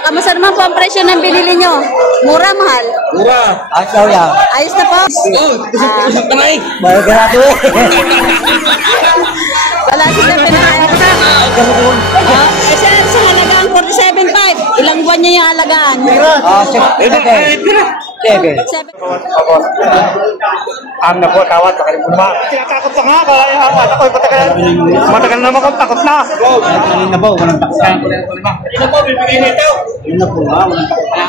Kamusta naman po ang presyo ng binili nyo? Mura, mahal? Mura. Ayaw yan. Ayos na po? Usap ka na eh. Bayo grato eh. Wala sila pinakain ka. Sir, sa halagang 47.5, ilang buwan niya yung halagaan? 7. Ang na po, tawad, makalimutan. Tinatakot pa nga, kaya anak ko, matagal na makang takot na. Kanina na po, walang takot na. Ano po, bibigyan nito? Yun na po, walang takot na.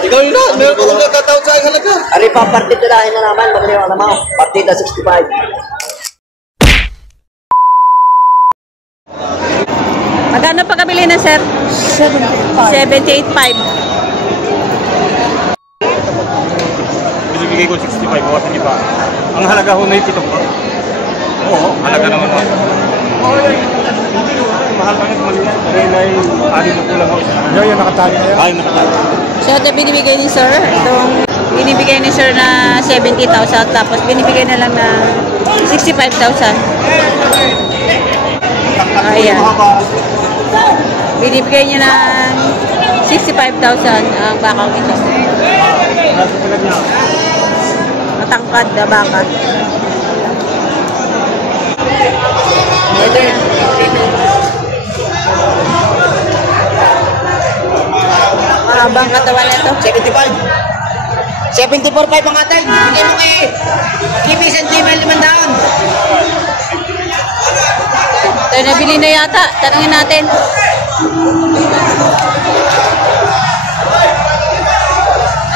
Ikaw yun na, meron ko lang nagtatawad sa aking halaga. Ari pa, partitirahin na naman, magaling ako naman. Partita 65. Magkano pa kabili na, sir? 78.5. Binibigay ko 65, bawas niyo pa. Ang halaga ho na yung 7 po. Oo, halaga naman po. Mahal kami sa maliit. May anin na kulang ako. Yan, nakatali na yan. Ay, nakatali. So, ito binibigay ni sir. Itong binibigay ni sir na 70,000. Tapos binibigay na lang na 65,000. Ayan. Binibigay niya ng 65,000 ang bakang ito. Matangkad na baka. Ito yan. Mahabang katawan nito. 75. 74.5 ang atay. Hindi mo kay Kimi Sentimel 500. Ito nabili na yata. Tanungin natin.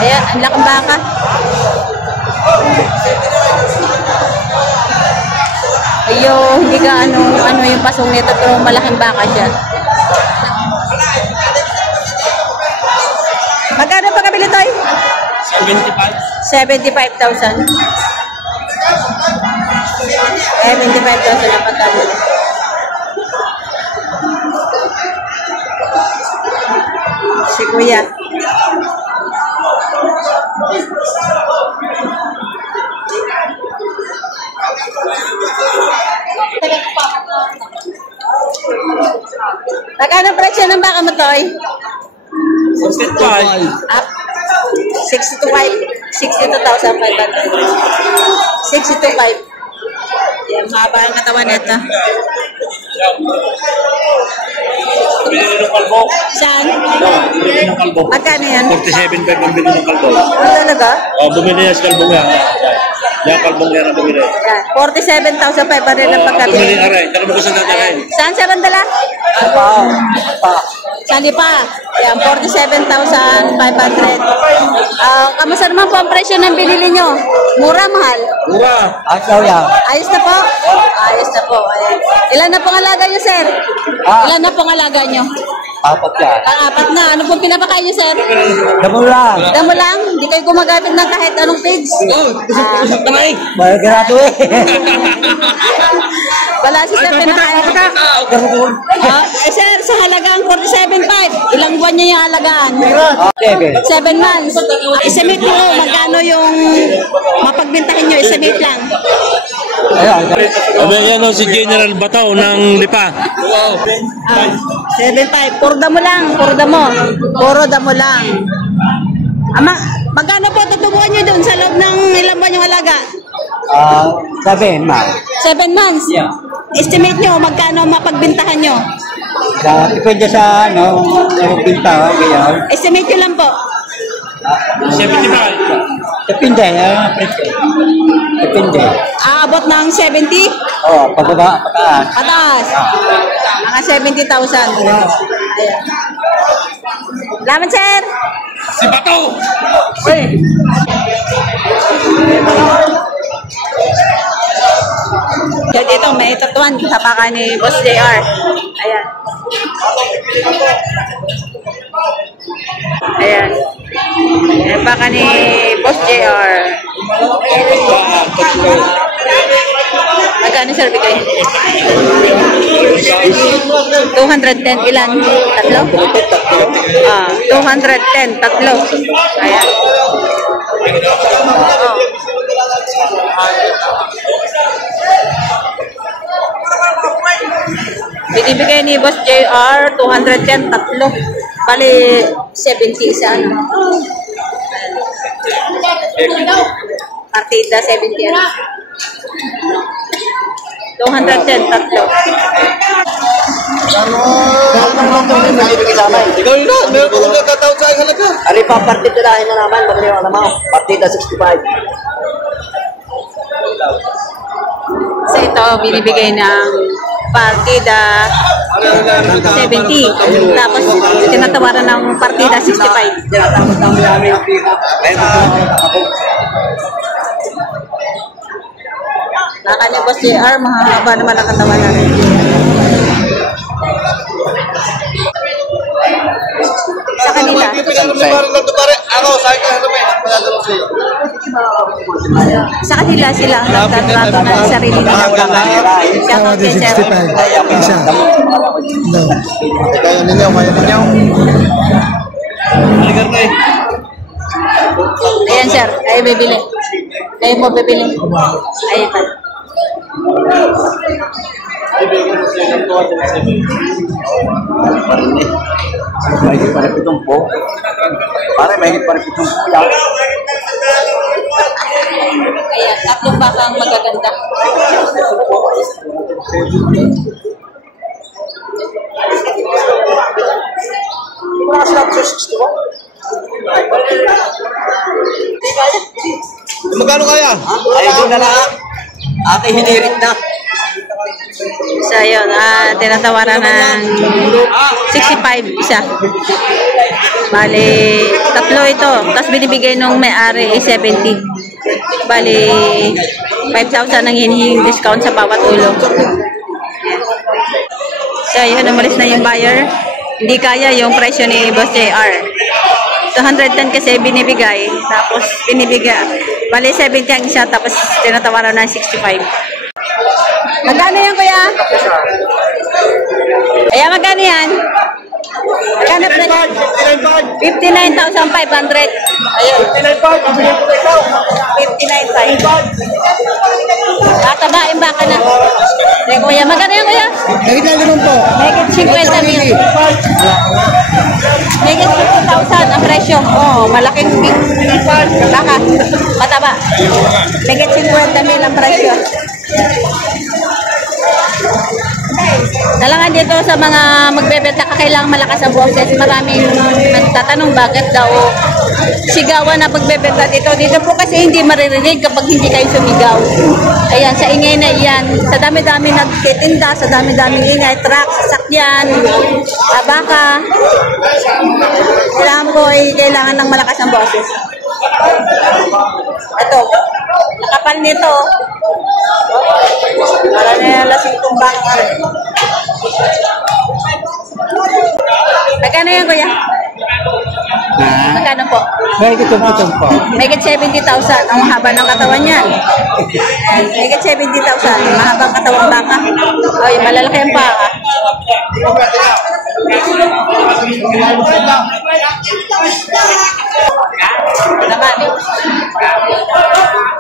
Ayan, ang laking baka. Ayo, hindi ka ano yung pasong nito pero malaking baka siya. Magkano pa kabili toy? 75,000. 75,000 ang pagkabili. Si Kuya. Magkano presyo ng baka mo, Toy? 65. Up. 62,500. 62,500. Yan, mahaba ang katawan nito. Bumili ng kalbo. Saan? Bumili ng kalbo. Magkano yan? 47.5 ang bili ng kalbo. Ano talaga? Bumili yan sa kalbong yan. Yan kalbong yan ang bumili. Yan, 47,500 ang pagkabili. Bumili nga rin. Kaya mo sa tatay. Saan sa Randala? Sa Lipa. Yan, 47,500. Kamusta naman po ang presyo ng binili nyo? Mura, mahal? Mura. Ayaw yan. Ayos na po? Ayos na po. Ayan. Ilan na pong alaga nyo, sir? Ilan na pong alaga nyo? Apat yan. Apat na. Ano pong pinapakain nyo, sir? Damo lang. Damo lang? Hindi kayo gumagamit ng kahit anong pigs? Usap ka na eh. Bayo grato eh. Wala si sir pinakain ka. Sir, sa halagang 47.5, ilang buwan niya yung halagaan? 7 months. Estimate nyo, magkano yung mapagbintahin nyo? Estimate lang. Sabi yan o si General Bataw ng Lipa. 7.5. Puro damo lang. Puro damo. Puro damo lang. Magkano po tutubuan nyo dun sa loob ng ilang buwan yung halaga? 7 man. 7 months? Yeah. Estimate nyo, magkano mapagbintahan nyo? Depende sa pinta, ganyan. Estimate nyo lang po. 75. Depende, depende. Aabot ng 70? Pababa, pataas. Pataas. Mga 70,000. Ayan. Salamat, sir. Si Bataw. Yan dito, may tatuan. Kapaka ni Boss JR. Ayan. Ayan. Ayan baka ni Boss JR. Magkano sir bigay? 210 ilan? Tatlo? 210, tatlo. Ayan. Binibigay ni Boss JR 210 tatlo. Bali, 70 isa. Partida, 70 ano. 210, tatlo. Ikaw na, meron ko nagkataon sa akin halaga. Ari pa, partida lahin na naman. Magkano naman ako? Partida 65. So ito, binibigay ng partida 70. Tapos, tinatawaran ng partida 65. Naka ni Boss JR, mahaba naman ang katawan natin. Sa kanila. Sa kanila sila ang nagtatrato ng sarili nilang kamay. Shoutout kay Sir. Isa. No. Kaya ninyo, kaya ninyo. Ayan sir, ay bibili. Kayo mo bibili. Ayan pa. Mahigit pa rin itong po. Pare, mahigit pa rin itong po lang. Ayan, tatlong bakang magaganda. Magkano kaya? Ay, doon na lang. Ate, hinirit na. So yun, tinatawaran ng 65 isa. Bali, tatlo ito. Tapos binibigay nung may-ari 70. Bali, 5,000 ang hinihing discount sa bawat ulo. So yun, umalis na yung buyer. Hindi kaya yung presyo ni Boss JR. So 110 kasi binibigay. Tapos binibigay. Bali, 70 ang isa. Tapos tinatawaran ng 65. Magkano yan, kuya? Kaya magkano yan? Magkano pre? 59,500. Ayun. 59,500. Tatabain ba ka na? Ay, kuya, magkano yan, kuya? Nakita naman po. Megit 50 mil. Megit 50,000 ang presyo. Oh, malaking baka. Mataba. Megit 50 mil ang presyo. Talangan dito sa mga magbebenta ka, kailangan malakas ang boses. Maraming nagtatanong bakit daw sigawan na pagbebenta dito. Dito po kasi hindi maririnig kapag hindi kayo sumigaw. Ayan, sa ingay na iyan. Sa dami-dami nagtitinda, sa dami-daming ingay, truck, sasakyan, baka. Kailangan po kailangan ng malakas ang boses. Ito, nakapal nito. Para na lasing tumbang. Magkano yan, kuya? Magkano po? Mahigit ang pitong po. Megit 70,000 ang haba ng katawan niyan. Megit 70,000 mahabang katawang baka. Oy, malalaki ang baka. Naman.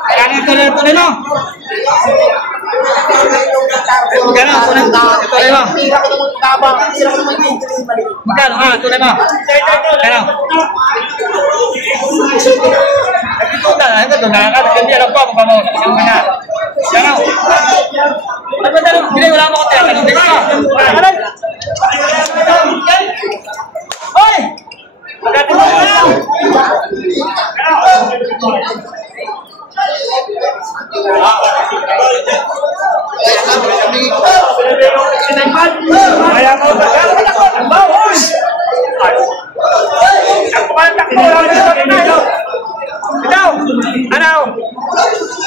Kaya tuloy no? Magkano? Tuloy mo. Magkano? Tuloy mo. Magkano? Ito na, ito na. Hindi alam ko kung paano sa kanya. Magkano? Hindi, wala mo ko tayo. Hindi ko. Ano? Hoy! Magkano mo na?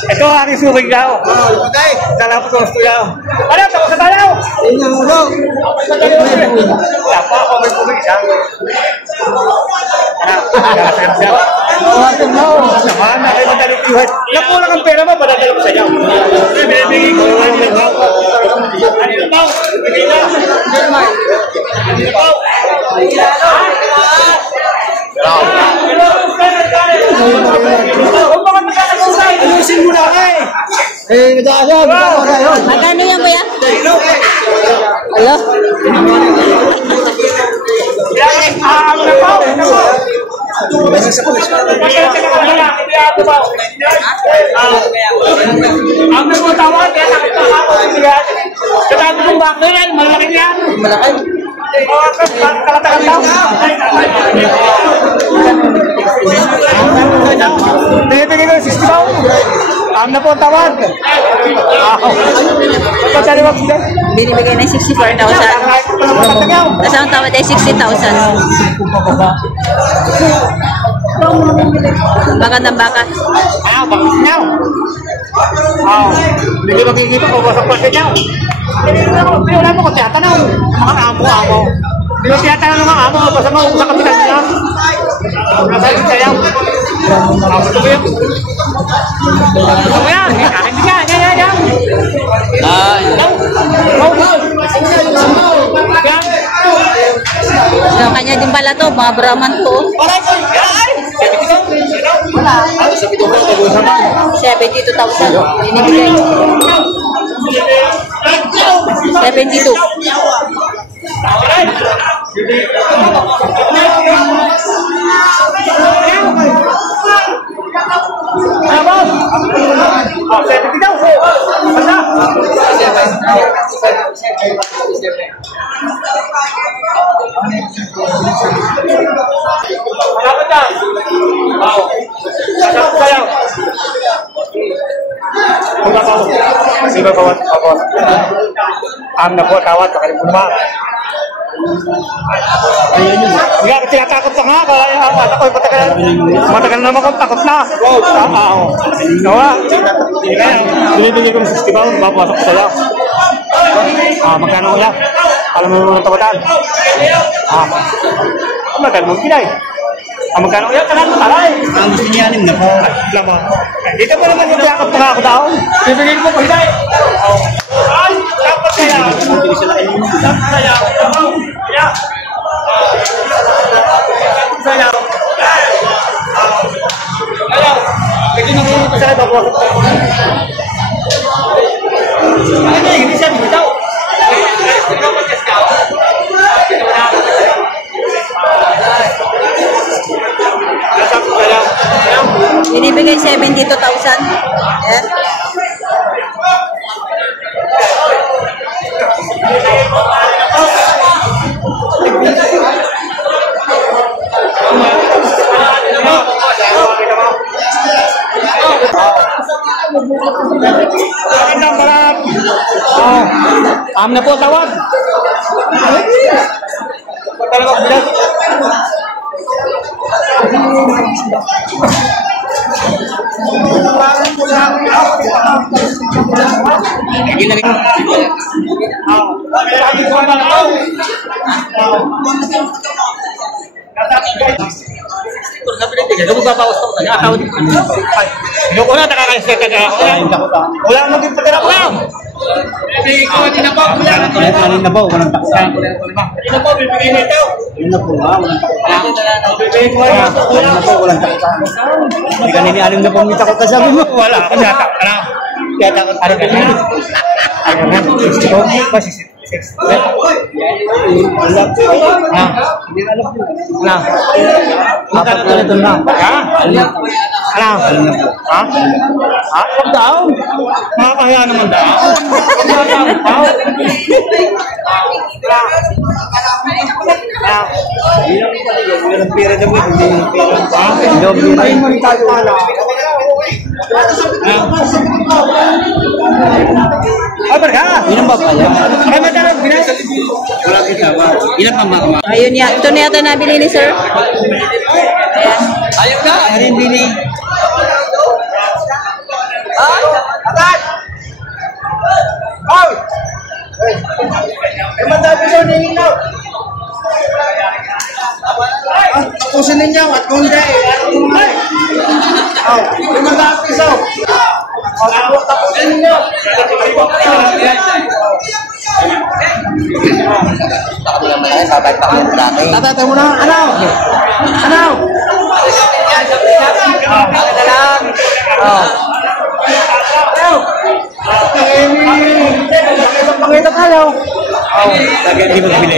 Ito ang aking suking daw. Dala ko sa gusto daw. Ano? Tapos sa talaw? Tapos ako may pumig siya. Naman, ay madaling iwat. Nakulang ang pera mo, madadala ko sa iyo. Binibigay ko yung ano ito. Ano ito? Bigay na. Ano ito? Ayusin mo na eh. Magkano yan, kuya? Alo? Ang may tawag, kaya nakita ako. Katago kong bako yan, malaki yan. Malaki. Kalatakan daw. Bibigay ko 60 daw. Ang na po tawad. Binibigay ng 64,000. Kasi ang tawad ay 60,000. Magandang baka. Bakit niyaw? Hindi makikita ko sa pwede niyaw. Wala mo ko tiyatanaw. Mga amo-amo. Hindi mo tiyatanaw ng mga amo. Basta mo sa kapitan niya. Nasalit sayaw. Gusto ko yun. Gusto ko yan. Hindi ka. Yan. Yung kanya din pala to, mga Brahman to. 72,000. Binibigay. 72. Ang na po tawad sa kanyang bumba. Hindi, tinatakot ka nga. Ako'y matagal naman kung takot na. Nawa. Binibigay ko ng 60 pound, mapapasok ko sa'yo. Magkano ko yan? Alam mo naman ang tawadan. Magkano mong pinay? Magkano ko yan? Tanan mo talay. Ang gusto niya anim na po. Dito pa naman yung tiyakot na ako daw. Bibigay ko po hinay. Ay, dapat kaya. Dapat kaya. Lagi na ko sa iba po. Ano yung isa dito? Binibigay 72,000. Ayan. Am na po tawad. Talaga bilang. Wala mo din patira ko lang. Kanina po, walang takot. Kanina po, bibigay nito. Kanina po, walang takot. Bibigay ko na. Kanina po, walang takot. Hindi kanina alim na po may takot ka sabi mo. Wala, kasi takot ka na. Kaya takot ka na. Ano na? 60 pa, 60. Apat na ito na. Ha? Ano? Ha? Ha? Huwag daw. Makakaya naman daw. Walang pera na mo. Hindi Abar ka? Ilan ba kaya? Ay, matarap. Wala kita ba? Ilan pa mga Ayun ya, ito na yata nabili ni sir. Ayan. Ayun ka! Ano yung bili? Agad! Oy! Ay, madami daw nilinaw. Tapusin ninyo at kung hindi, Ay, madami piso. Tapusin ninyo. tatay mo na, ano? Ano? Pangita tayo. Lagi hindi mo bili.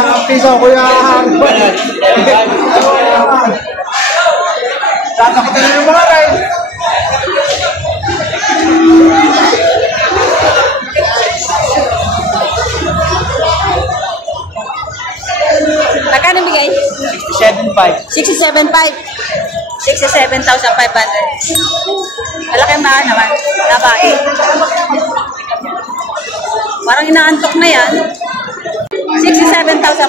Isang piso, kuya. Tatakot na yung mga guys. Magkano bigay? 7.5. 67,500. 67,500. Malaki ang bahan naman. Babae. Parang inaantok na yan. 67,500.